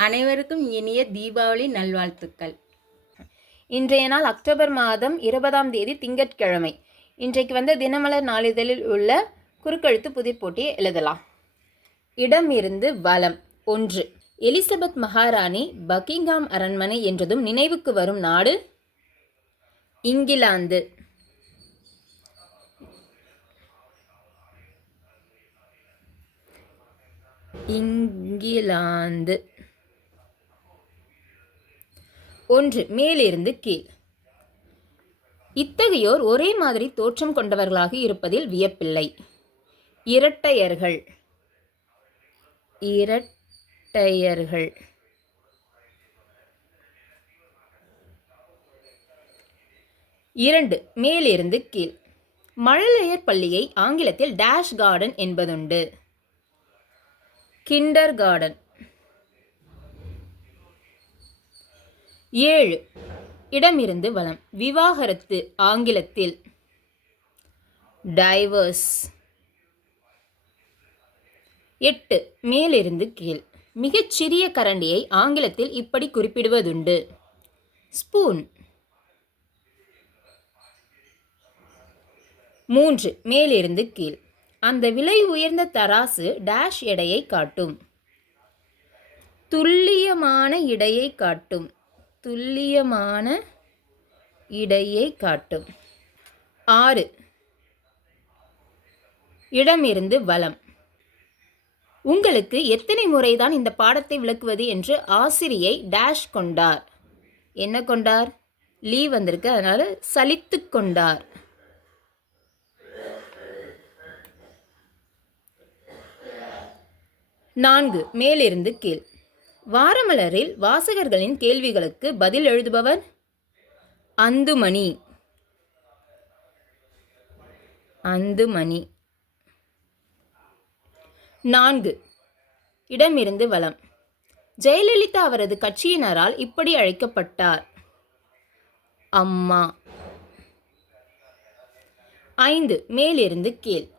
அனைவருக்கும் இனிய தீபாவளி நல்வாழ்த்துக்கள். இன்றைய நாள் அக்டோபர் மாதம் இருபதாம் தேதி திங்கட்கிழமை. இன்றைக்கு வந்த தினமலர் நாளிதழில் உள்ள குறுக்கெழுத்து புதிர்போட்டியை எழுதலாம். இடம் இருந்து வலம். ஒன்று. எலிசபெத் மகாராணி பக்கிங்ஹாம் அரண்மனை என்றதும் நினைவுக்கு வரும் நாடு? இங்கிலாந்து. இங்கிலாந்து. ஒன்று மேலிருந்து கீழ். இத்தகையோர் ஒரே மாதிரி தோற்றம் கொண்டவர்களாக இருப்பதில் வியப்பில்லை. இரட்டையர்கள். இரட்டையர்கள். இரண்டு மேலிருந்து கீழ். மழலையர் பள்ளியை ஆங்கிலத்தில் டேஷ் கார்டன் என்பதுண்டு. Kinder garden. ஏழு. இடமிருந்து வளம் விவாகரத்து ஆங்கிலத்தில். டைவர்ஸ் எட்டு. மேலிருந்து கீழ். மிகச் சிறிய கரண்டியை ஆங்கிலத்தில் இப்படி குறிப்பிடுவதுண்டு. ஸ்பூன் மூன்று. மேலிருந்து கீழ். அந்த விலை உயர்ந்த தராசு டேஷ் எடையை காட்டும். துல்லியமான இடையை காட்டும். துல்லியமான இடையை காட்டும். ஆறு. இடமிருந்து வலம். உங்களுக்கு எத்தனை முறைதான் இந்த பாடத்தை விளக்குவது என்று ஆசிரியை டேஷ் கொண்டார். என்ன கொண்டார்? லீவ் வந்திருக்கு அதனால் சலித்து கொண்டார். நான்கு. மேலிருந்து கீழ். வாரமலரில் வாசகர்களின் கேள்விகளுக்கு பதில் எழுதுபவர் அந்துமணி. அந்துமணி. நான்கு. இடமிருந்து வளம் ஜெயலலிதா அவரது கட்சியினரால் இப்படி அழைக்கப்பட்டார். அம்மா. ஐந்து. மேலிருந்து கீழ்.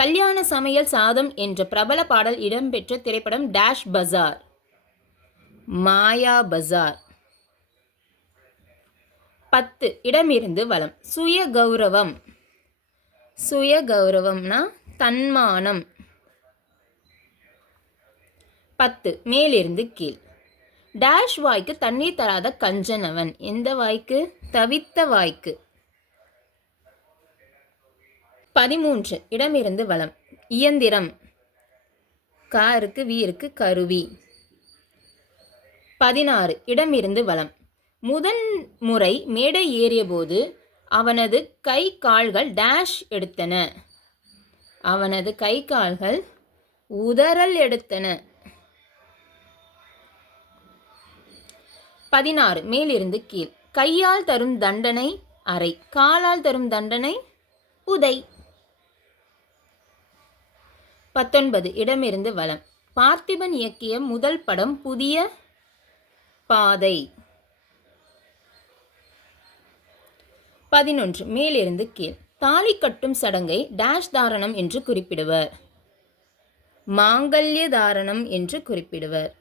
கல்யாண சமையல் சாதம் என்ற பிரபல பாடல் இடம்பெற்ற திரைப்படம் டேஷ் பஜார் மாயா பஜார் பத்து இடமிருந்து வளம் சுய கௌரவம். சுய கௌரவம்னா தன்மானம். பத்து மேலிருந்து கீழ். டேஷ் வாய்க்கு தண்ணீர் தராத கஞ்சனவன். எந்த வாய்க்கு? தவித்த வாய்க்கு. பதிமூன்று. இடமிருந்து வளம். இயந்திரம். காருக்கு வீருக்கு கருவி. பதினாறு. இடமிருந்து வளம். முதன் முறை மேடை ஏறியபோது அவனது கை கால்கள் டேஷ் எடுத்தன. அவனது கை கால்கள் உதறல் எடுத்தன. பதினாறு. மேலிருந்து கீழ். கையால் தரும் தண்டனை அறை. காலால் தரும் தண்டனை உதை. பத்தொன்பது இடமிருந்து வளம் பார்த்திபன் இயக்கிய முதல் படம் புதிய பாதை. பதினொன்று மேலிருந்து கீழ். தாலி கட்டும் சடங்கை டேஷ் தாரணம் என்று குறிப்பிடுவர். மாங்கல்ய தாரணம் என்று குறிப்பிடுவர்.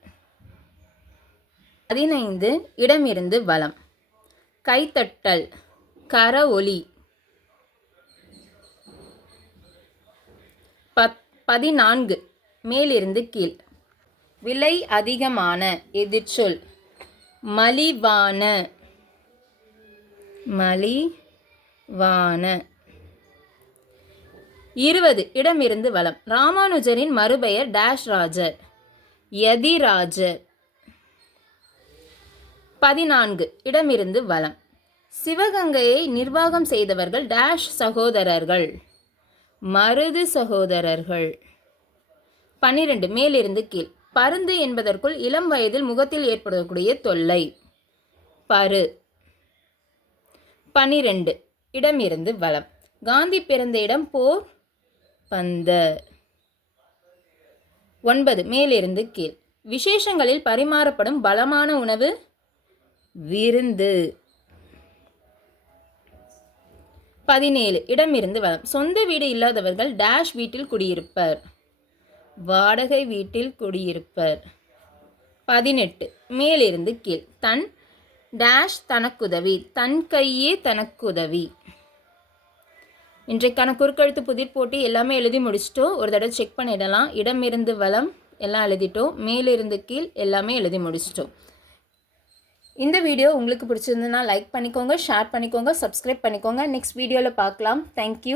பதினைந்து இடமிருந்து வளம் கைத்தட்டல் கர ஒலி பத் பதினான்கு. மேலிருந்து கீழ். விலை அதிகமான எதிர்ச்சொல். மலிவான. மலிவான. இருபது. இடமிருந்து வளம் ராமானுஜரின் மறுபெயர் டேஷ் ராஜர். யதிராஜர் பதினான்கு. இடமிருந்து வலம். சிவகங்கையை நிர்வாகம் செய்தவர்கள் டேஷ் சகோதரர்கள். மருது சகோதரர்கள். பன்னிரண்டு மேலிருந்து கீழ். பருந்து என்பதற்குள் இளம் வயதில் முகத்தில் ஏற்படக்கூடிய தொல்லை. பரு. பனிரெண்டு இடமிருந்து வலம். காந்தி பிறந்த இடம் போர்? பந்த. ஒன்பது மேலிருந்து கீழ். விசேஷங்களில் பரிமாறப்படும் பலமான உணவு? விருந்து. பதினேழு. இடமிருந்து வளம் சொந்த வீடு இல்லாதவர்கள் டேஷ் வீட்டில் குடியிருப்பர். வாடகை வீட்டில் குடியிருப்பர். பதினெட்டு. மேலிருந்து கீழ். தன் டேஷ் தனக்குதவி. தன் கையே தனக்குதவி. இன்றைக்கான குறுக்கெழுத்து புதிர் போட்டி எல்லாமே எழுதி முடிச்சிட்டோம் ஒரு தடவை செக் பண்ணிடலாம். இடமிருந்து வளம் எல்லாம் எழுதிட்டோம் மேலிருந்து கீழ் எல்லாமே எழுதி முடிச்சிட்டோம் இந்த வீடியோ உங்களுக்கு பிடிச்சிருந்ததுன்னா லைக் பண்ணிக்கோங்க ஷேர் பண்ணிக்கோங்க சப்ஸ்கிரைப் பண்ணிக்கோங்க. நெக்ஸ்ட் வீடியோவில் பார்க்கலாம். தேங்க்யூ